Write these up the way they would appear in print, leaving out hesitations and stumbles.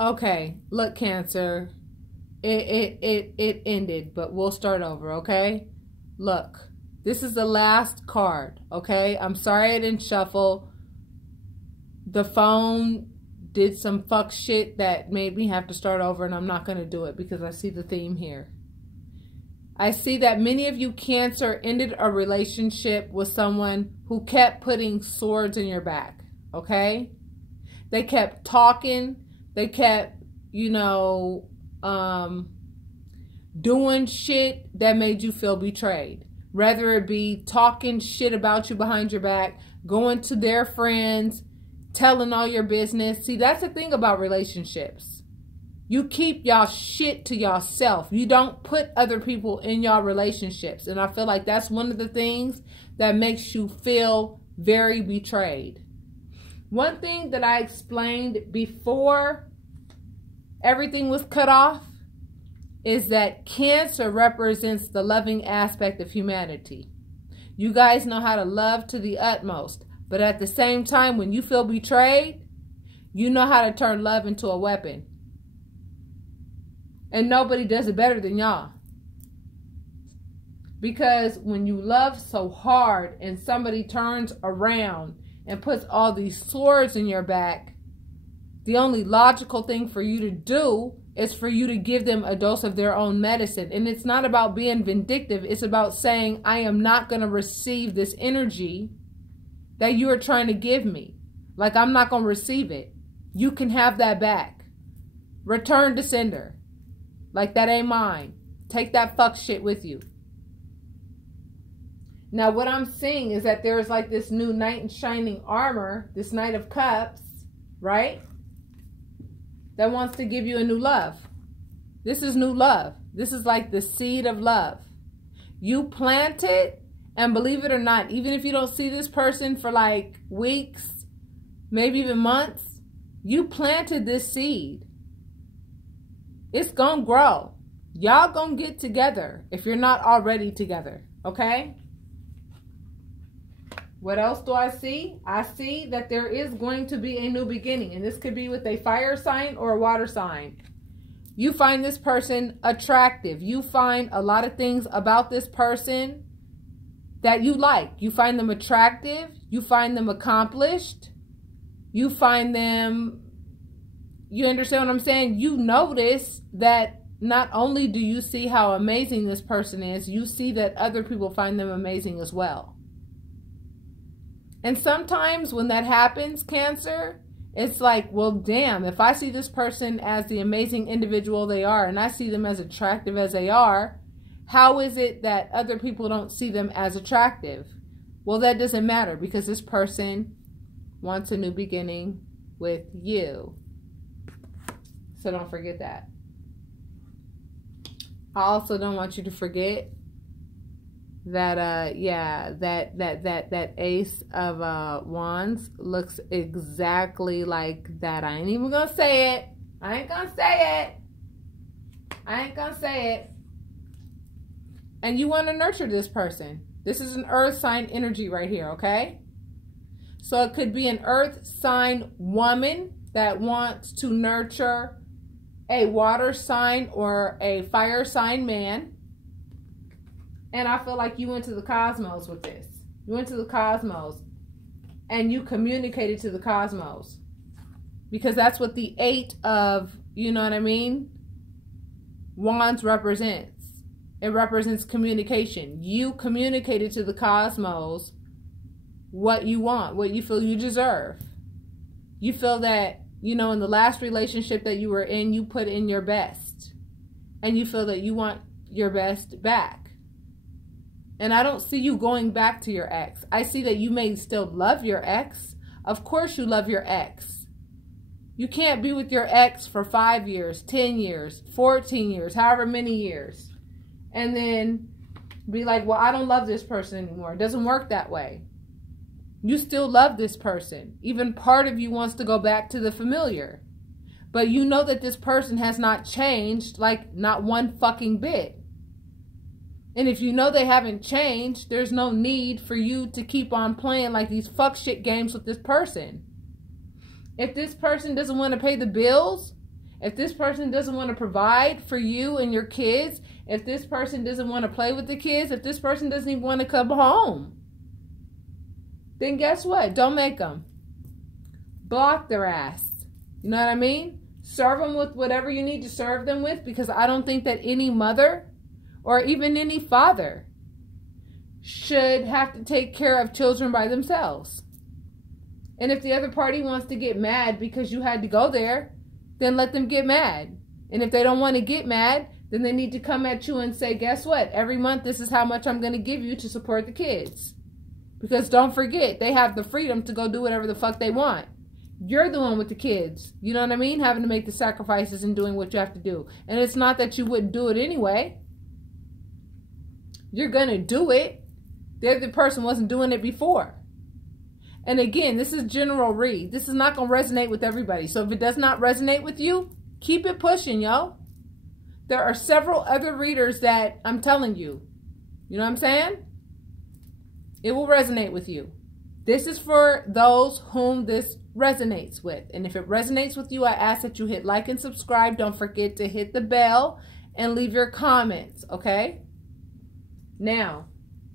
Okay, look, Cancer. It ended, but we'll start over, okay? Look, this is the last card, okay? I'm sorry I didn't shuffle. The phone did some fuck shit that made me have to start over, and I'm not going to do it because I see the theme here. I see that many of you, Cancer, ended a relationship with someone who kept putting swords in your back, okay? They kept talking. They kept, doing shit that made you feel betrayed. Whether it be talking shit about you behind your back, going to their friends, telling all your business. See, that's the thing about relationships. You keep y'all shit to yourself. You don't put other people in y'all relationships. And I feel like that's one of the things that makes you feel very betrayed. One thing that I explained before everything was cut off is that Cancer represents the loving aspect of humanity. You guys know how to love to the utmost, but at the same time, when you feel betrayed, you know how to turn love into a weapon. And nobody does it better than y'all. Because when you love so hard and somebody turns around and puts all these swords in your back, the only logical thing for you to do is for you to give them a dose of their own medicine. And it's not about being vindictive. It's about saying, I am not going to receive this energy that you are trying to give me. Like, I'm not going to receive it. You can have that back. Return to sender. Like, that ain't mine. Take that fuck shit with you. Now, what I'm seeing is that there's like this new knight in shining armor, this Knight of Cups, right? That wants to give you a new love. This is new love. This is like the seed of love. You plant it, and believe it or not, even if you don't see this person for like weeks, maybe even months, you planted this seed. It's gonna grow. Y'all gonna get together if you're not already together, okay? What else do I see? I see that there is going to be a new beginning. And this could be with a fire sign or a water sign. You find this person attractive. You find a lot of things about this person that you like. You find them attractive. You find them accomplished. You find them, you understand what I'm saying? You notice that not only do you see how amazing this person is, you see that other people find them amazing as well. And sometimes when that happens, Cancer, it's like, well, damn, if I see this person as the amazing individual they are, and I see them as attractive as they are, how is it that other people don't see them as attractive? Well, that doesn't matter because this person wants a new beginning with you. So don't forget that. I also don't want you to forget that that Ace of Wands looks exactly like that. I ain't even gonna say it. I ain't gonna say it. I ain't gonna say it. And you want to nurture this person. This is an earth sign energy right here, okay? So it could be an earth sign woman that wants to nurture a water sign or a fire sign man. And I feel like you went to the cosmos with this. You went to the cosmos and you communicated to the cosmos. Because that's what the 8 of, you know what I mean, Wands represents. It represents communication. You communicated to the cosmos what you want, what you feel you deserve. You feel that, you know, in the last relationship that you were in, you put in your best. And you feel that you want your best back. And I don't see you going back to your ex. I see that you may still love your ex. Of course you love your ex. You can't be with your ex for 5 years, 10 years, 14 years, however many years. And then be like, well, I don't love this person anymore. It doesn't work that way. You still love this person. Even part of you wants to go back to the familiar. But you know that this person has not changed, like not one fucking bit. And if you know they haven't changed, there's no need for you to keep on playing like these fuck shit games with this person. If this person doesn't want to pay the bills, If this person doesn't want to provide for you and your kids, if this person doesn't want to play with the kids, if this person doesn't even want to come home, then guess what? Don't make them. Block their ass. You know what I mean? Serve them with whatever you need to serve them with, because I don't think that any mother or even any father should have to take care of children by themselves. And if the other party wants to get mad because you had to go there, then let them get mad. And if they don't want to get mad, then they need to come at you and say, guess what? Every month, this is how much I'm going to give you to support the kids. Because don't forget, they have the freedom to go do whatever the fuck they want. You're the one with the kids. You know what I mean? Having to make the sacrifices and doing what you have to do. And it's not that you wouldn't do it anyway. You're going to do it. The other person wasn't doing it before. And again, this is general read. This is not going to resonate with everybody. So if it does not resonate with you, keep it pushing, yo. There are several other readers that I'm telling you. You know what I'm saying? It will resonate with you. This is for those whom this resonates with. And if it resonates with you, I ask that you hit like and subscribe. Don't forget to hit the bell and leave your comments, okay? Now,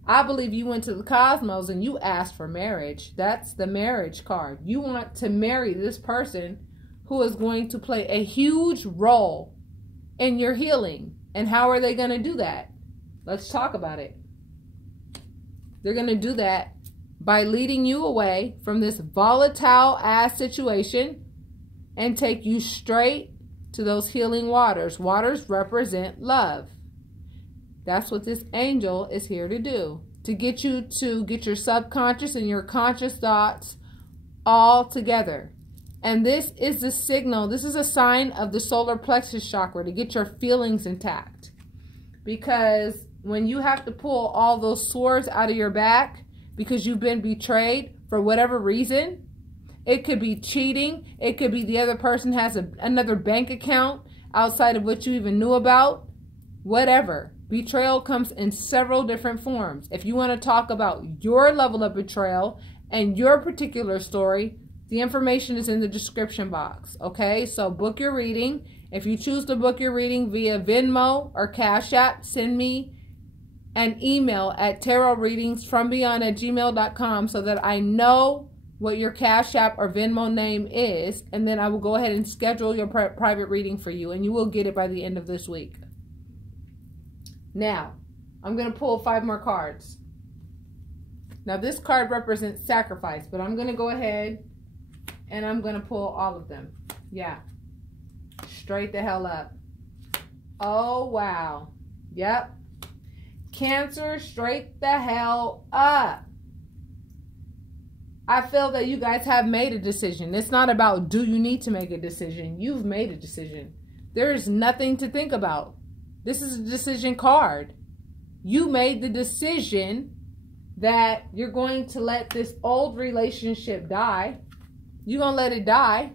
I believe you went to the cosmos and you asked for marriage. That's the marriage card. You want to marry this person who is going to play a huge role in your healing. And how are they going to do that? Let's talk about it. They're going to do that by leading you away from this volatile ass situation and take you straight to those healing waters. Waters represent love. That's what this angel is here to do. To get you to get your subconscious and your conscious thoughts all together. And this is the signal. This is a sign of the solar plexus chakra to get your feelings intact. Because when you have to pull all those swords out of your back because you've been betrayed for whatever reason, it could be cheating. It could be the other person has another bank account outside of what you even knew about. Whatever. Betrayal comes in several different forms. If you want to talk about your level of betrayal and your particular story, the information is in the description box. Okay, so book your reading. If you choose to book your reading via Venmo or Cash App, send me an email at tarotreadingsfrombeyond@gmail.com so that I know what your Cash App or Venmo name is, and then I will go ahead and schedule your private reading for you, and you will get it by the end of this week. Now, I'm going to pull 5 more cards. Now, this card represents sacrifice, but I'm going to go ahead and I'm going to pull all of them. Yeah. Straight the hell up. Oh, wow. Yep. Cancer, straight the hell up. I feel that you guys have made a decision. It's not about do you need to make a decision. You've made a decision. There's nothing to think about. This is a decision card. You made the decision that you're going to let this old relationship die. You're going to let it die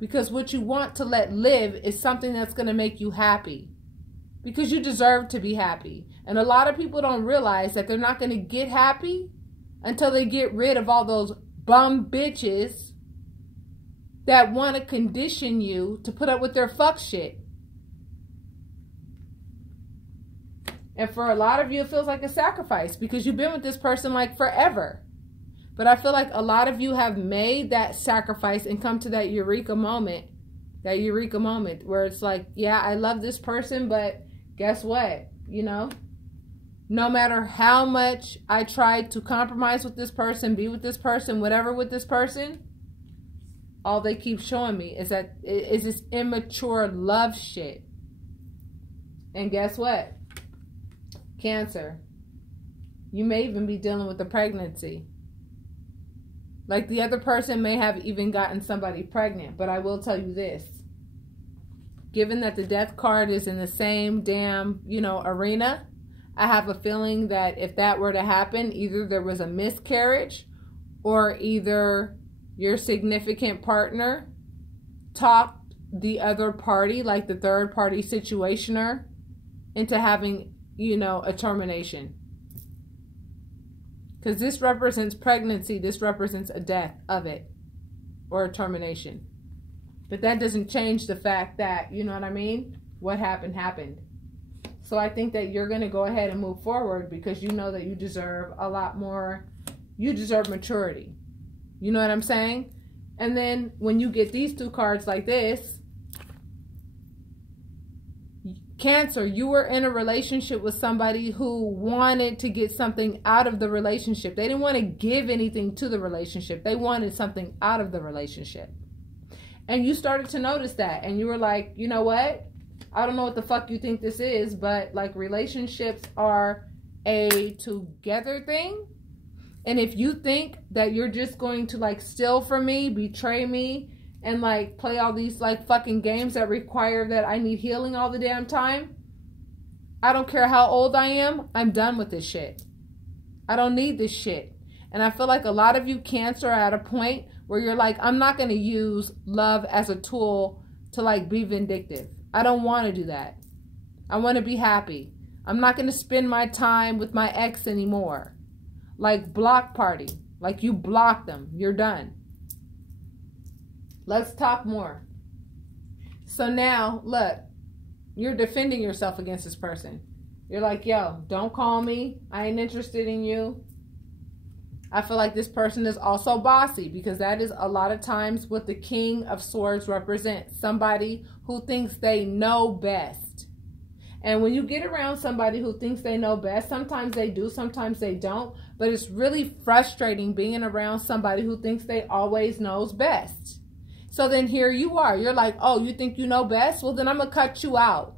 because what you want to let live is something that's going to make you happy. Because you deserve to be happy. And a lot of people don't realize that they're not going to get happy until they get rid of all those bum bitches that want to condition you to put up with their fuck shit. And for a lot of you, it feels like a sacrifice because you've been with this person like forever. But I feel like a lot of you have made that sacrifice and come to that eureka moment. That eureka moment where it's like, yeah, I love this person, but guess what? You know, no matter how much I tried to compromise with this person, be with this person, whatever with this person, all they keep showing me is that is this immature love shit. And guess what? Cancer. You may even be dealing with a pregnancy. Like the other person may have even gotten somebody pregnant. But I will tell you this. Given that the death card is in the same damn, arena, I have a feeling that if that were to happen, either there was a miscarriage or either your significant partner talked the other party, like the third party situationer, into having a termination. Because this represents pregnancy. This represents a death of it or a termination. But that doesn't change the fact that, you know what I mean? What happened, happened. So I think that you're going to go ahead and move forward because you know that you deserve a lot more. You deserve maturity. You know what I'm saying? And then when you get these two cards like this, Cancer, you were in a relationship with somebody who wanted to get something out of the relationship. They didn't want to give anything to the relationship. They wanted something out of the relationship. And you started to notice that. And you were like, you know what? I don't know what the fuck you think this is, but like relationships are a together thing. And if you think that you're just going to like steal from me, betray me, and like play all these like fucking games that require that I need healing all the damn time, I don't care how old I am, I'm done with this shit. I don't need this shit. And I feel like a lot of you Cancer are at a point where you're like, I'm not going to use love as a tool to like be vindictive. I don't want to do that. I want to be happy. I'm not going to spend my time with my ex anymore. Like block party. Like you blocked them. You're done. Let's talk more. So now, look, you're defending yourself against this person. You're like, yo, don't call me. I ain't interested in you. I feel like this person is also bossy because that is a lot of times what the King of Swords represents. Somebody who thinks they know best. And when you get around somebody who thinks they know best, sometimes they do, sometimes they don't. But it's really frustrating being around somebody who thinks they always knows best. So then here you are. You're like, oh, you think you know best? Well, then I'm going to cut you out.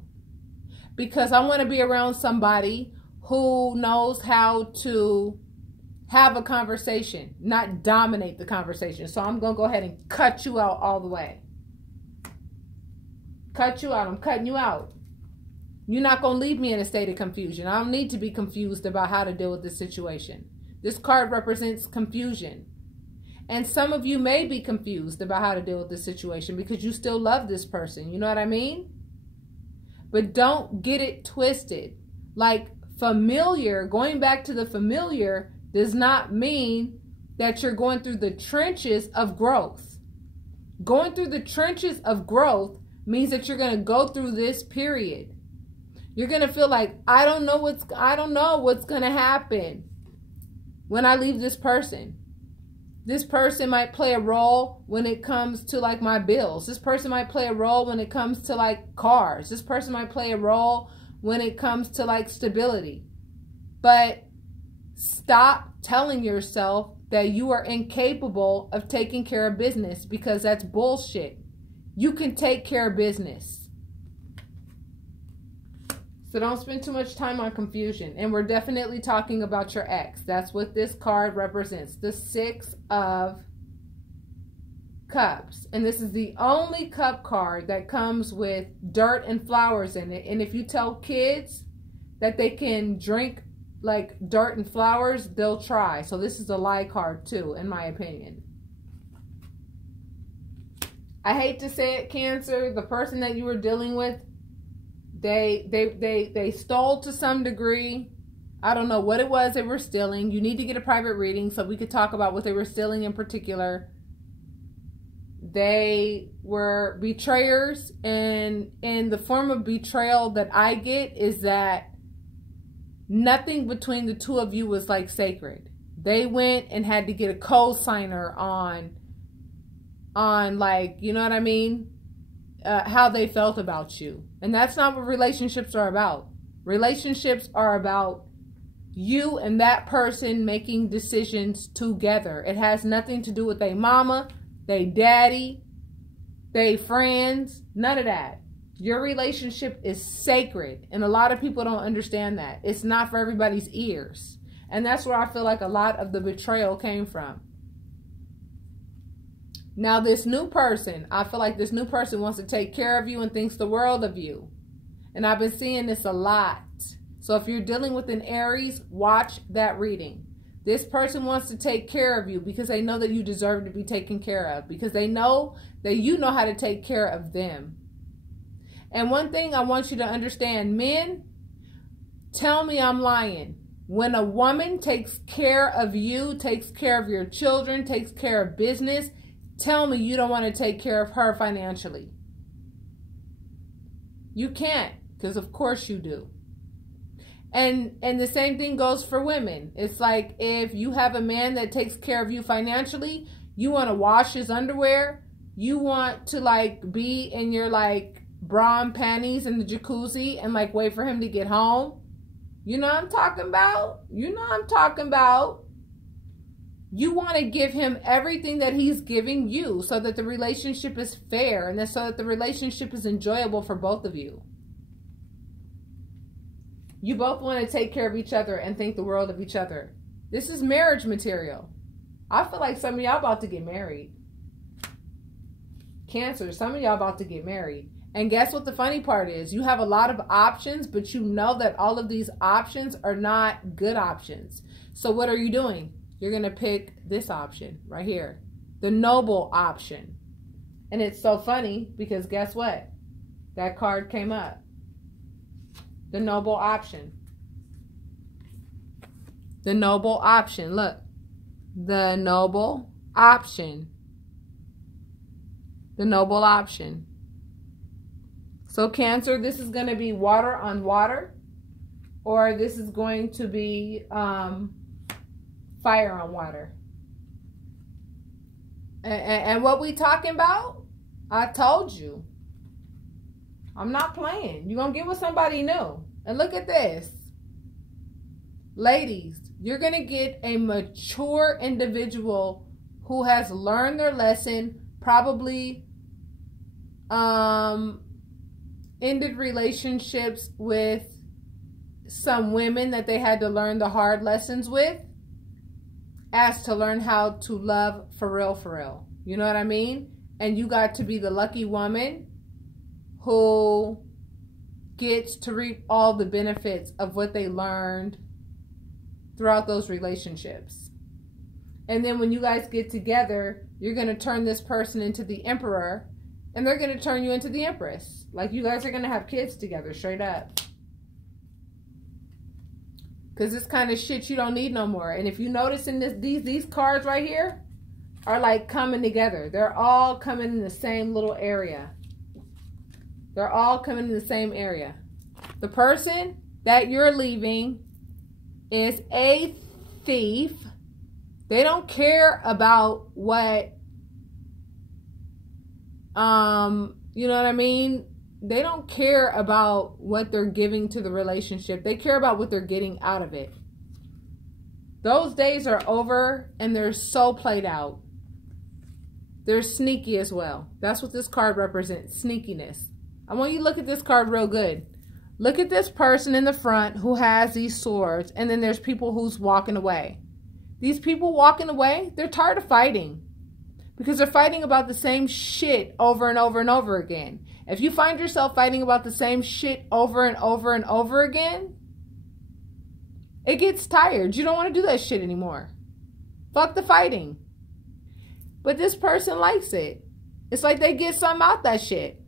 Because I want to be around somebody who knows how to have a conversation, not dominate the conversation. So I'm going to go ahead and cut you out all the way. Cut you out. I'm cutting you out. You're not going to leave me in a state of confusion. I don't need to be confused about how to deal with this situation. This card represents confusion. And some of you may be confused about how to deal with this situation because you still love this person. You know what I mean? But don't get it twisted. Like familiar, going back to the familiar does not mean that you're going through the trenches of growth. Going through the trenches of growth means that you're going to go through this period. You're going to feel like, I don't know what's going to happen when I leave this person. This person might play a role when it comes to like my bills. This person might play a role when it comes to like cars. This person might play a role when it comes to like stability. But stop telling yourself that you are incapable of taking care of business because that's bullshit. You can take care of business. So don't spend too much time on confusion. And we're definitely talking about your ex. That's what this card represents. The Six of Cups. And this is the only cup card that comes with dirt and flowers in it. And if you tell kids that they can drink like dirt and flowers, they'll try. So this is a lie card too, in my opinion. I hate to say it, Cancer. The person that you were dealing with, they stole to some degree. I don't know what it was they were stealing. You need to get a private reading so we could talk about what they were stealing in particular. They were betrayers, and in the form of betrayal that I get is that nothing between the two of you was like sacred. They went and had to get a co-signer on like, you know what I mean? How they felt about you. And that's not what relationships are about. Relationships are about you and that person making decisions together. It has nothing to do with their mama, their daddy, their friends, none of that. Your relationship is sacred. And a lot of people don't understand that. It's not for everybody's ears. And that's where I feel like a lot of the betrayal came from. Now, this new person, I feel like this new person wants to take care of you and thinks the world of you. And I've been seeing this a lot. So if you're dealing with an Aries, watch that reading. This person wants to take care of you because they know that you deserve to be taken care of. Because they know that you know how to take care of them. And one thing I want you to understand, men, tell me I'm lying. When a woman takes care of you, takes care of your children, takes care of business, tell me you don't want to take care of her financially. You can't, because of course you do. And the same thing goes for women. It's like if you have a man that takes care of you financially, you want to wash his underwear, you want to like be in your like bra and panties in the jacuzzi and like wait for him to get home. You know what I'm talking about? You know what I'm talking about? You want to give him everything that he's giving you so that the relationship is fair and so that the relationship is enjoyable for both of you. You both want to take care of each other and think the world of each other. This is marriage material. I feel like some of y'all about to get married. Cancer, some of y'all about to get married. And guess what the funny part is? You have a lot of options, but you know that all of these options are not good options. So what are you doing? You're going to pick this option right here. The noble option. And it's so funny because guess what? That card came up. The noble option. The noble option. Look. The noble option. The noble option. So Cancer, this is going to be water on water. Or this is going to be fire on water. And what we talking about? I told you. I'm not playing. You're going to get with somebody new. And look at this. Ladies, you're going to get a mature individual who has learned their lesson, probably ended relationships with some women that they had to learn the hard lessons with, as to learn how to love for real, for real. You know what I mean? And you got to be the lucky woman who gets to reap all the benefits of what they learned throughout those relationships. And then when you guys get together, you're going to turn this person into the emperor, and they're going to turn you into the empress. Like you guys are going to have kids together, straight up. Because this kind of shit you don't need no more. And if you notice in these cards right here are like coming together. They're all coming in the same little area. They're all coming in the same area. The person that you're leaving is a thief. They don't care about what, you know what I mean? They don't care about what they're giving to the relationship. They care about what they're getting out of it. Those days are over, and they're so played out. They're sneaky as well. That's what this card represents, sneakiness. I want you to look at this card real good. Look at this person in the front who has these swords, and then there's people who's walking away. These people walking away, they're tired of fighting because they're fighting about the same shit over and over and over again. If you find yourself fighting about the same shit over and over and over again, it gets tired. You don't want to do that shit anymore. Fuck the fighting. But this person likes it. It's like they get something out that shit.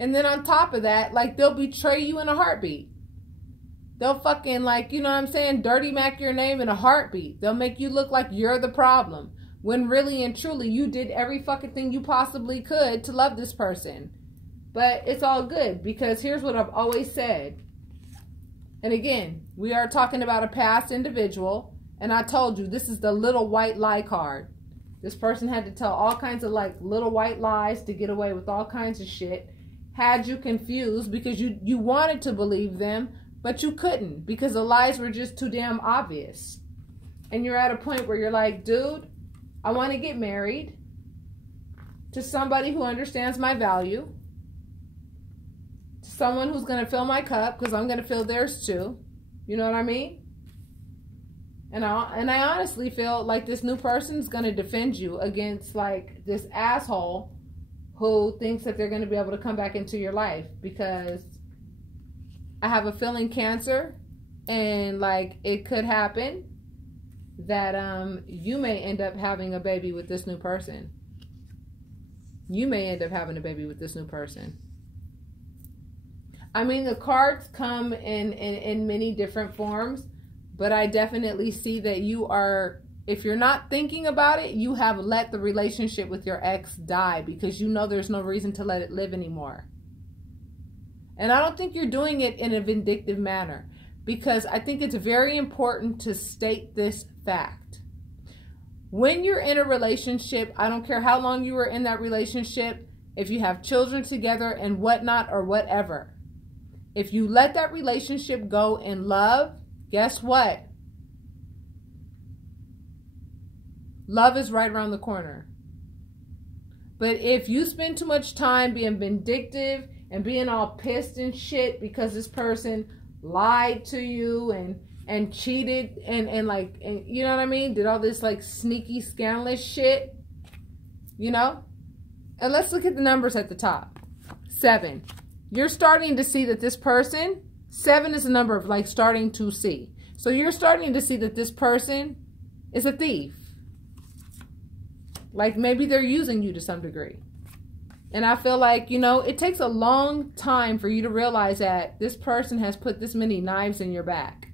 And then on top of that, like they'll betray you in a heartbeat. They'll fucking like, you know what I'm saying, dirty Mac your name in a heartbeat. They'll make you look like you're the problem. When really and truly you did every fucking thing you possibly could to love this person. But it's all good because here's what I've always said. And again, we are talking about a past individual. And I told you, this is the little white lie card. This person had to tell all kinds of like little white lies to get away with all kinds of shit. Had you confused because you wanted to believe them, but you couldn't because the lies were just too damn obvious. And you're at a point where you're like, dude, I want to get married to somebody who understands my value. To someone who's going to fill my cup because I'm going to fill theirs too. You know what I mean? And I honestly feel like this new person is going to defend you against like this asshole who thinks that they're going to be able to come back into your life, because I have a feeling Cancer, and like it could happen that you may end up having a baby with this new person. You may end up having a baby with this new person. I mean, the cards come in many different forms, but I definitely see that you are If you're not thinking about it, you have let the relationship with your ex die because you know there's no reason to let it live anymore. And I don't think you're doing it in a vindictive manner, because I think it's very important to state this fact. When you're in a relationship, I don't care how long you were in that relationship, if you have children together and whatnot or whatever, if you let that relationship go in love, guess what? Love is right around the corner. But if you spend too much time being vindictive and being all pissed and shit because this person lied to you and cheated and like, and you know what I mean? Did all this like sneaky, scandalous shit, you know? And let's look at the numbers at the top. 7. You're starting to see that this person, 7 is a number of like starting to see. So you're starting to see that this person is a thief. Like maybe they're using you to some degree. And I feel like, you know, it takes a long time for you to realize that this person has put this many knives in your back.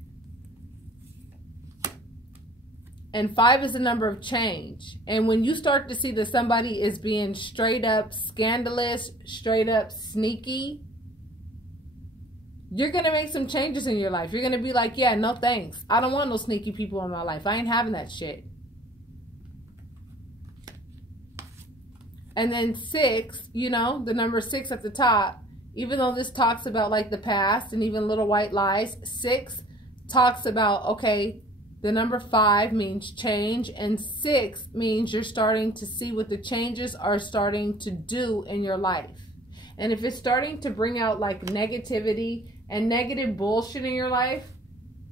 And 5 is the number of change. And when you start to see that somebody is being straight up scandalous, straight up sneaky, you're going to make some changes in your life. You're going to be like, yeah, no thanks. I don't want no sneaky people in my life. I ain't having that shit. And then 6, you know, the number 6 at the top, even though this talks about like the past and even little white lies, 6 talks about, okay, the number 5 means change, and 6 means you're starting to see what the changes are starting to do in your life. And if it's starting to bring out like negativity and negative bullshit in your life,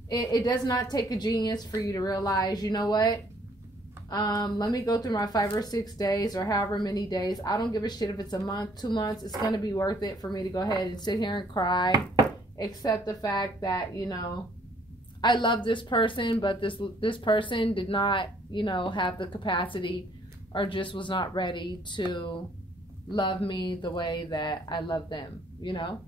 it does not take a genius for you to realize, you know what? Let me go through my 5 or 6 days or however many days. I don't give a shit if it's a month, 2 months. It's going to be worth it for me to go ahead and sit here and cry. Except the fact that, you know, I love this person, but this person did not, you know, have the capacity or just was not ready to love me the way that I love them, you know?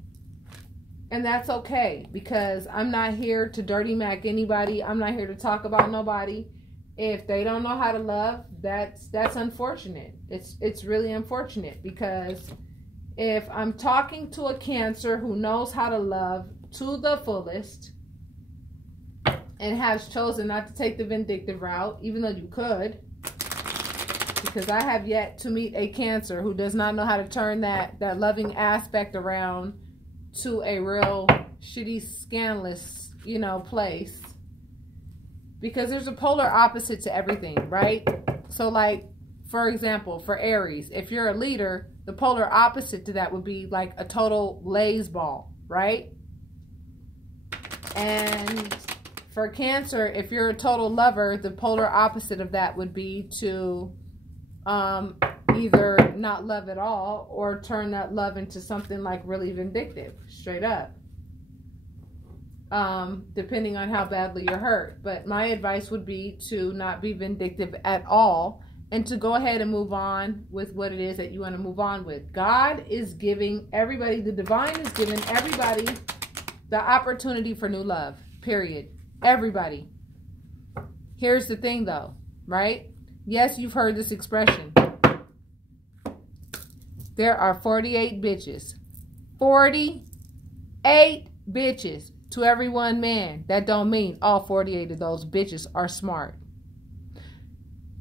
And that's okay, because I'm not here to dirty mac anybody. I'm not here to talk about nobody. If they don't know how to love, that's unfortunate. It's really unfortunate, because if I'm talking to a Cancer who knows how to love to the fullest and has chosen not to take the vindictive route, even though you could, because I have yet to meet a Cancer who does not know how to turn that loving aspect around to a real shitty, scandalous, you know, place. Because there's a polar opposite to everything, right? So like, for example, for Aries, if you're a leader, the polar opposite to that would be like a total laze ball, right? And for Cancer, if you're a total lover, the polar opposite of that would be to either not love at all or turn that love into something like really vindictive, straight up. Depending on how badly you're hurt. But my advice would be to not be vindictive at all and to go ahead and move on with what it is that you want to move on with. God is giving everybody, the divine is giving everybody the opportunity for new love, period. Everybody. Here's the thing though, right? Yes, you've heard this expression. There are 48 bitches. 48 bitches to every one man. That don't mean all 48 of those bitches are smart.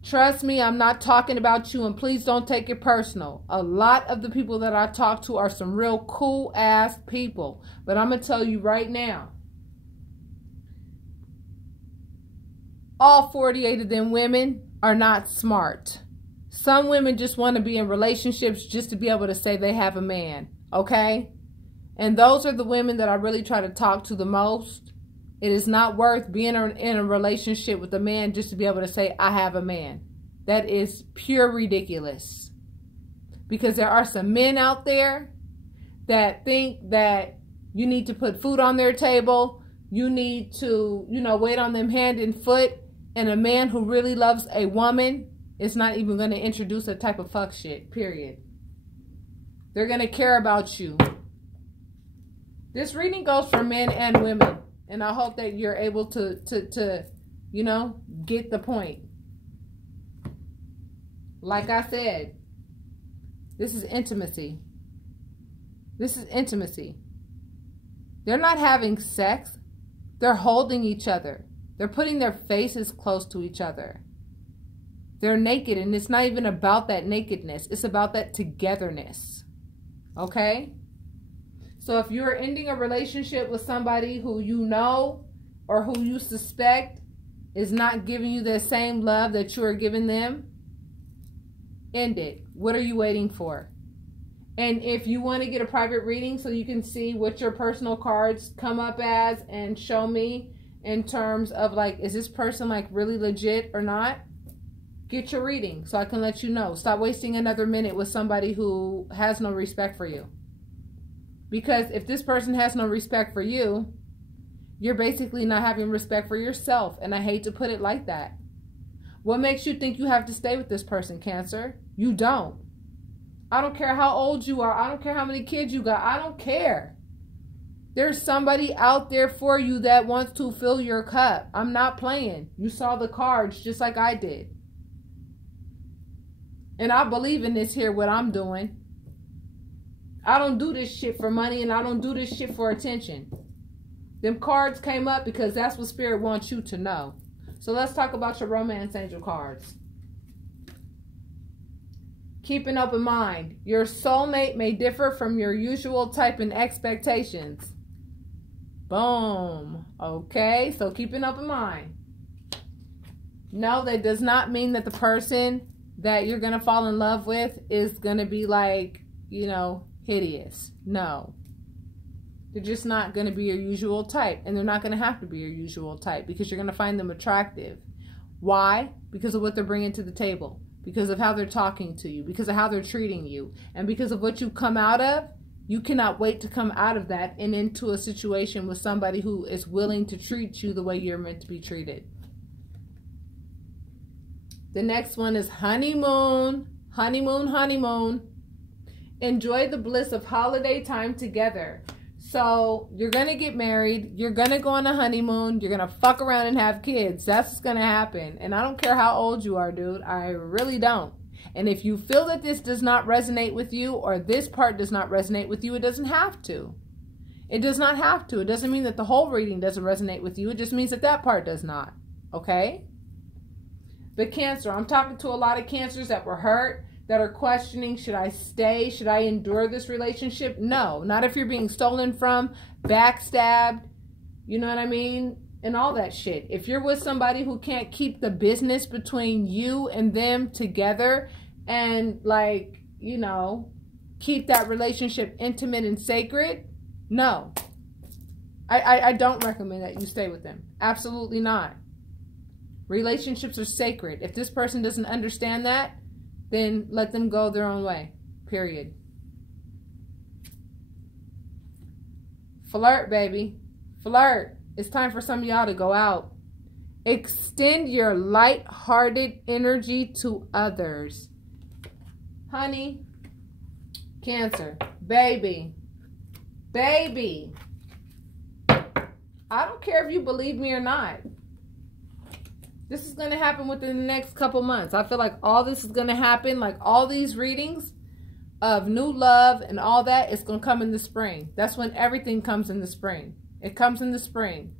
Trust me, I'm not talking about you, and please don't take it personal. A lot of the people that I talk to are some real cool ass people. But I'm going to tell you right now, all 48 of them women are not smart. Some women just want to be in relationships just to be able to say they have a man, okay? And those are the women that I really try to talk to the most. It is not worth being in a relationship with a man just to be able to say, I have a man. That is pure ridiculous. Because there are some men out there that think that you need to put food on their table. You need to, you know, wait on them hand and foot. And a man who really loves a woman is not even going to introduce a type of fuck shit, period. They're going to care about you. This reading goes for men and women. And I hope that you're able to you know, get the point. Like I said, this is intimacy. This is intimacy. They're not having sex. They're holding each other. They're putting their faces close to each other. They're naked, and it's not even about that nakedness. It's about that togetherness. Okay? So if you're ending a relationship with somebody who you know or who you suspect is not giving you the same love that you are giving them, end it. What are you waiting for? And if you want to get a private reading so you can see what your personal cards come up as and show me in terms of like, is this person like really legit or not? Get your reading so I can let you know. Stop wasting another minute with somebody who has no respect for you. Because if this person has no respect for you, you're basically not having respect for yourself. And I hate to put it like that. What makes you think you have to stay with this person, Cancer? You don't. I don't care how old you are. I don't care how many kids you got. I don't care. There's somebody out there for you that wants to fill your cup. I'm not playing. You saw the cards just like I did. And I believe in this here, what I'm doing. I don't do this shit for money, and I don't do this shit for attention. Them cards came up because that's what Spirit wants you to know. So let's talk about your romance angel cards. Keep an open mind. Your soulmate may differ from your usual type and expectations. Boom. Okay, so keep an open mind. No, that does not mean that the person that you're going to fall in love with is going to be like, you know, hideous. No. They're just not going to be your usual type. And they're not going to have to be your usual type because you're going to find them attractive. Why? Because of what they're bringing to the table. Because of how they're talking to you. Because of how they're treating you. And because of what you come out of, you cannot wait to come out of that and into a situation with somebody who is willing to treat you the way you're meant to be treated. The next one is honeymoon. Honeymoon, honeymoon. Enjoy the bliss of holiday time together. So you're going to get married. You're going to go on a honeymoon. You're going to fuck around and have kids. That's what's going to happen. And I don't care how old you are, dude. I really don't. And if you feel that this does not resonate with you or this part does not resonate with you, it doesn't have to. It does not have to. It doesn't mean that the whole reading doesn't resonate with you. It just means that that part does not. Okay? But Cancer, I'm talking to a lot of Cancers that were hurt, that are questioning, should I stay? Should I endure this relationship? No, not if you're being stolen from, backstabbed, you know what I mean? And all that shit. If you're with somebody who can't keep the business between you and them together and like, you know, keep that relationship intimate and sacred, no. I don't recommend that you stay with them. Absolutely not. Relationships are sacred. If this person doesn't understand that, then let them go their own way. Period. Flirt, baby. Flirt. It's time for some of y'all to go out. Extend your light-hearted energy to others. Honey. Cancer. Baby. Baby. I don't care if you believe me or not. This is going to happen within the next couple months. I feel like all this is going to happen, like all these readings of new love and all that, it's going to come in the spring. That's when everything comes in the spring. It comes in the spring.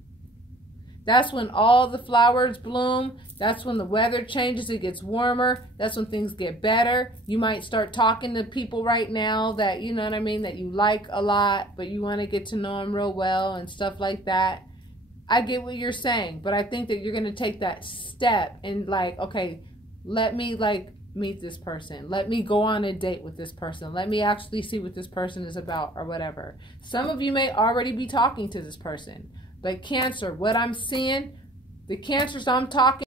That's when all the flowers bloom. That's when the weather changes. It gets warmer. That's when things get better. You might start talking to people right now that, you know what I mean, that you like a lot, but you want to get to know them real well and stuff like that. I get what you're saying, but I think that you're going to take that step and like, okay, let me like meet this person. Let me go on a date with this person. Let me actually see what this person is about or whatever. Some of you may already be talking to this person, but Cancer, what I'm seeing, the Cancers I'm talking